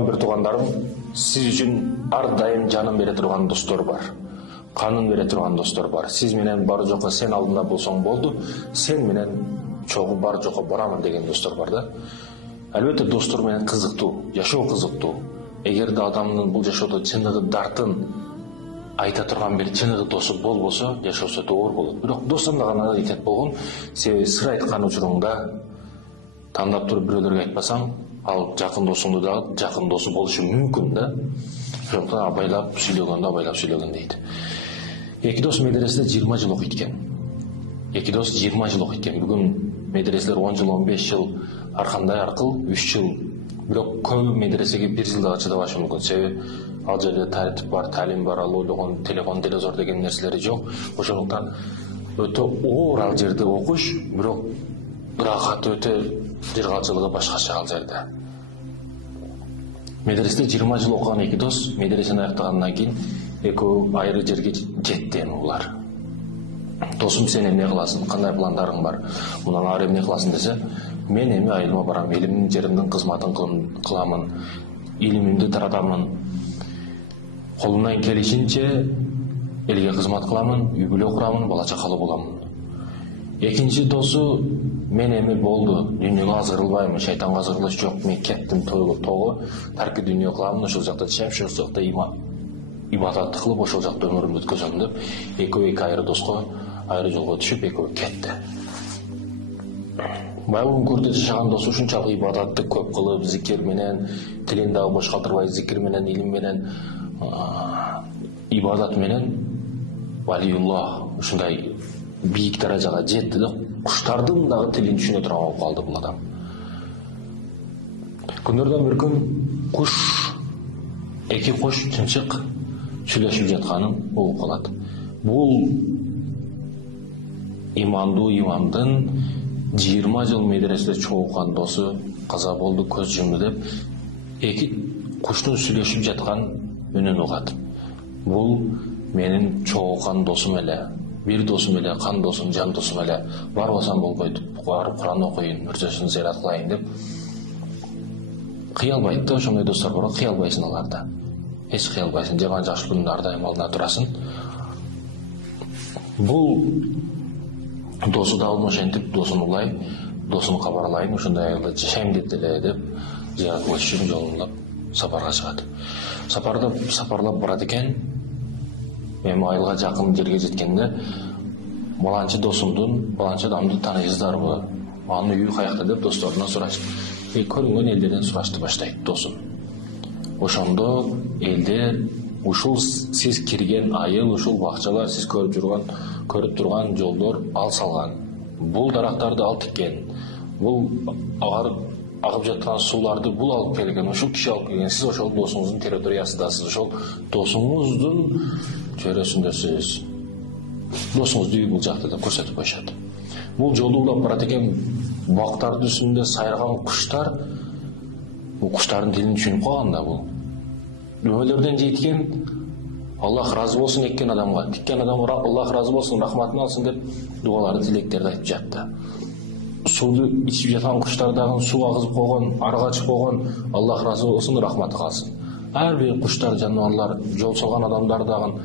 Bir tuğandarım, siz için ар дайым жанын бере турган достор бар. Канын бере турган достор бар. Сиз менен бар жокко сен алдында болсоң болду, сен менен чогуу бар жокко барамын деген достор бар да. Албетте достор менен кызыктуу, жашоо кызыктуу. Эгерде адамдын бул жашоодо чыныгы дартын айта турган бир чыныгы досу болбосо, жашоосу өтө оор болот. Бирок достордо гана адитет болгон, себеби сыр айткан учуруңда тандап туруп бирөөлөргө айтпасаң, ал жакын досуңду да жакын досу болушу мүмкүн да. Ошондуктан абайлап сүйлөгөн дейт. Эки дос медреседе 20 жыл окуйт экен. Эки дос 20 жыл окуйт экен. Бүгүн медреселер 10 жыл, 15 жыл аркандай аркыл 3 жыл. Бирок көбү медресеге 1 жылда чыдабашы мүмкүн. Себеби ал жерде тартип бар, талим бар, ал ойлогон телефон, телевизор деген нерселери жок. Ошондуктан өтө оор ал жерде окуш, бирок рахат өтө жыргалчылыгы башкача ал жерде. Медреседе 20 жыл окуган эки дос медресени аяктагандан кийин экөө айры жерге жетти эми булар. Досум, сен эмне кыласың? Кандай пландарың бар? Мундан ары эмне кыласың десе, мен эми айылыма барам, элимдин жеримдин кызматын кыламын, илимимди таратамын. Колумдан келишинче элге кызмат кыламын, үй бүлө курамын, бала чакалуу боламын. Экинчи досу, мен эми болду, дүйнөгө азырылбайм, шайтанга азырылыш жок, мен кеттим тоого, тарки дүйнө кыламын, ошол жакта жашайм, ошол жакта ибадат кылып, ошол жакта өмүрүмдү өткөзөм деп, экөө эки айры доско айры жолго түшүп, экөө кетти. Баягы үңкүрдө жашаган досу ушунчалык ибадатты көп кылып, зикир менен, тилин дагы бош калтырбай, зикир менен, илим менен, ибадат менен, валиуллах, ушундай бийик даражага жетти да, куштардын дагы тилин түшүнө турган болуп калды бул адам. Күндөрдөн бир күн эки кош чымчык сүйлөшүп жатканын угуп калат. Бул имандуу имамдын 20 жыл медреседе чогулган досу каза болду, көз жумду деп, эки куштун сүйлөшүп жаткан үнүн угат. Бул менин чогулган досум эле, бир досум эле, кан досум, жан досум эле, барбасам болбойт, барып Куран окуйын, мүртөсүн зыярат кылайын деп кыялбайт да. Ошондой достор бар, кыялбайсың аларда. Эч кыялбайсың, жаман жакшылыктын ар дайым алдына турасың. Бул досу да алып ошентип, досун улай, досун кабарлайын, ошондой айылда жашайм деп эле деп, зыярат кылыш үчүн жолундап сапарга чыгат. Сапарлап барат экен. Эми айылга жакын жерге жеткенде, баланчы досумдун, баланчы адамды тааныйсыздарбы? Анын үйү каякта деп досторунан сурашты. Көрүнгөн элдерден сурашты баштайт досум. Ошондо элдер ушул сиз кирген айыл, ушул бакчалар, сиз көрүп турган жолдор ал салган. Бул дарактарды ал тиккен. Бул агып жаткан сууларды бул алып келген, ушул киши алып келген. Сиз ошол досуңуздун территориясындасыз, ошол досуңуздун чөйрөсүндөсүз. Досуңуздун үйү бул жакта деп көрсөтүп коюшат. Бул жолду улап барат экен, бактардын үстүндө сайраган куштар, бул куштардын тилин түшүнүп калган да бул. Өлөрдөн жейткен, Аллах разы болсун эккен адамга, тиккен адамга Аллах разы болсун, рахматын алсын деп дуаларды, тилектерди айтып жатты. Сууду ичип жаткан куштар дагы суу агызып койгон, арга чыгып койгон, Аллах разы болсун, рахматы калсын. Ар бир куштар, жаныбарлар, жол салган адамдар дагы,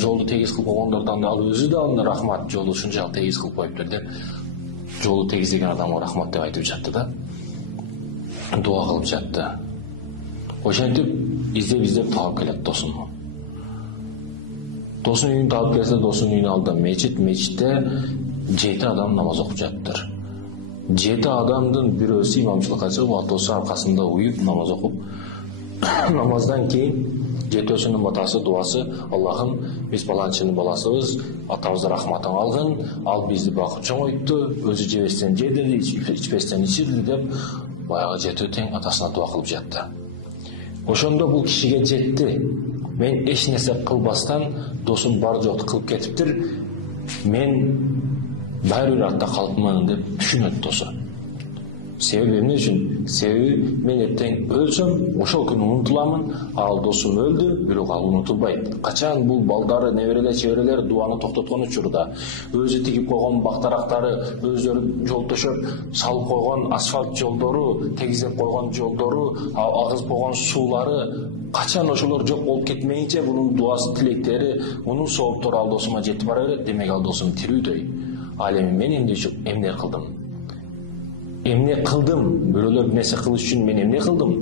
жолду тегиз кылып койгондордон да ал өзү да анда рахмат, жолду ушунчалык тегиз кылып коюптур деп, жолду тегиздеген адамга рахмат деп айтып жатты да. Дуа кылып жатты. Ошентип издеп таап келет досун. Досун үйүн таап келсе, досун үйүнүн алдында мечитте 7 адам намаз окуп жаттыр. 7 адамдын бирөөсү имамчылыкка чыгып, алтоосу аркасында уюп намаз окуп, намаздан кийин жетөөсүнүн батасы, дуасы: Аллахым, биз баланчынын баласыбыз, атабызды рахматың алгын, ал бизди бакып чоңойтtu, өзү жебестен жеди, ичпестен ичирди деп, баягы жетөө тең атасына дуа кылып жатты. Ошондо бул кишиге жетти. Мен эч нерсе кылбастан досум бар жокту кылып кетиптир. Мен баары артта калыпмын деп түшүнөт досу. Себеби эмне үчүн? Себеби мен эртең өлсөм, ошол күнү унутуламын, ал досум өлдү, бирок ал унутулбайт. Качан бул балдары, неберелер, чеберелер дуаны токтоткон учурда, өзү тигип койгон бактарактары, өздөрү жол төшөп, салып койгон асфальт жолдору, тегизеп койгон жолдору, агызып койгон суулары, качан ошолор жок болуп кетмейинче, бунун дуасы, тилектери, мунун сооптору ал досума жетип бара берет, демек ал досум тирүүдөй. Ал эми мен эмне кылдым? Эмне кылдым? Бирөөлөр нерсе кылыш үчүн мен эмне кылдым?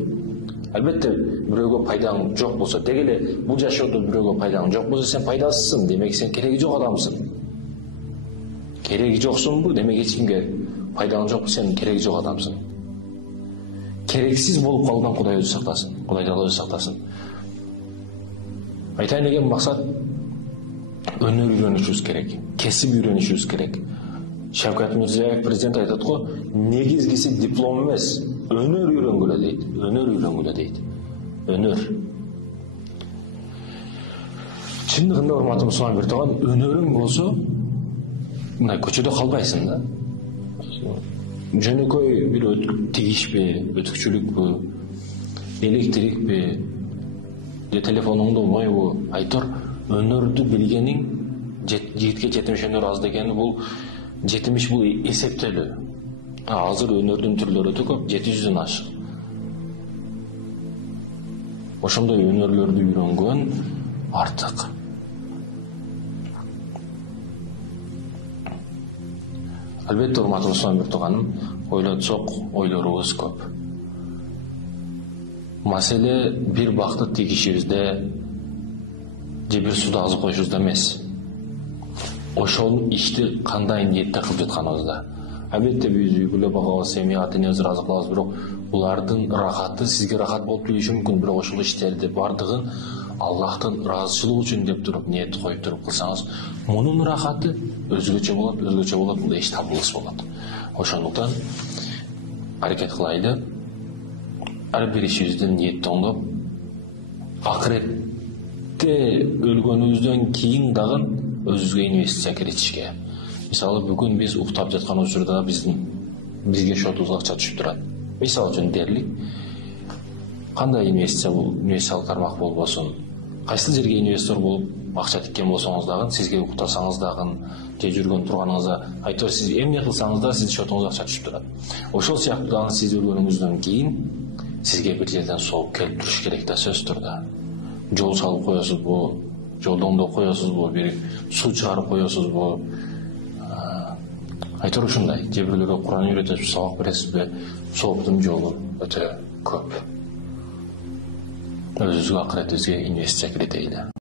Албетте, бирөөгө пайдаң жок болсо, деги эле бул жашоодо бирөөгө пайдаң жок болсо, сен пайдасызсың, демек сен кереги жок адамсың. Кереги жоксуңбу? Демек эч кимге пайдаң жок, сен кереги жок адамсың. Керексиз болуп калуудан Кудай өзү сактасын. Кудай Таала өзү сактасын. Айтайын деген максат өнөр үйрөнүшүбүз керек, кесип үйрөнүшүбүз керек. Шавкат Мирзиёев президент айтат го, негизгиси диплом эмес, өнөр үйрөнгүлө дейт. Өнөр үйрөнгүлө дейт. Өнөр. Чындыгында урматтуу мусулман биртоган, өнөрүң болсо, мына көчөдө калбайсың да. Жөнөкөй бир тигишпи, өтүкчүлүкпү, электрикпи, же телефонуңду ойбу, айтор, өнөрдү билгениң, жигитке жетимиш өнөр аз дегени бул жетимиш бул эсептелүү. Азыр өнөрдүн түрлөрү өтө көп, 700дөн ашык. Ошондой өнөрлөрдү үйрөнгөн артык. Албетте, урматтуу мусулман биртуганым, ойлотсок, ойлорубуз көп. Маселе бир бакты тигишибизде же бир суда азып коюшубузда эмес. Ошол ишти кандай ниетте кылып жатканыбызда. Албетте биз үй бүлө багабыз, семья ата-энебизди ыраазы кылабыз, бирок булардын рахаты сизге рахат болуп келиши мүмкүн, бирок ошол иштерди бардыгын Аллахтын ыраазычылыгы үчүн деп туруп, ниет коюп туруп кылсаңыз, мунун рахаты өзгөчө болот, бул эч табылыс болот. Ошондуктан аракет кылайлы, ар бир ишибизди ниеттоңдоп, акыретте өлгөнүбүздөн кийин дагы өзүбүзгө инвестиция киритишке. Мисалы, бүгүн биз уктап жаткан учурда бизге шотубузга акча түшүп турат. Мисалы үчүн дээрлик, кандай инвестициялык тармак болбосун, кайсы жерге инвестор болуп акча тиккен болсоңуз дагы, сизге уктасаңыз дагы, же жүргөн турганыңызда, айтор сиз эмне кылсаңыз да сиздин шотуңузга акча түшүп турат. Ошол сыяктуу дагы сиз өлгөнүңүздөн кийин сизге бир жерден сооп келип туруш керек да, сөздөр да. Жол салып коесузбу, жолдоңдо коесузбу, бир суу чыгарып коесузбу, айтор ушундай. Же бирөөлөргө Куран үйрөтөсүз, сабак бересизби, сооптун жолу өтө көп. Өзүбүзгө, акыретибизге инвестиция киргизели.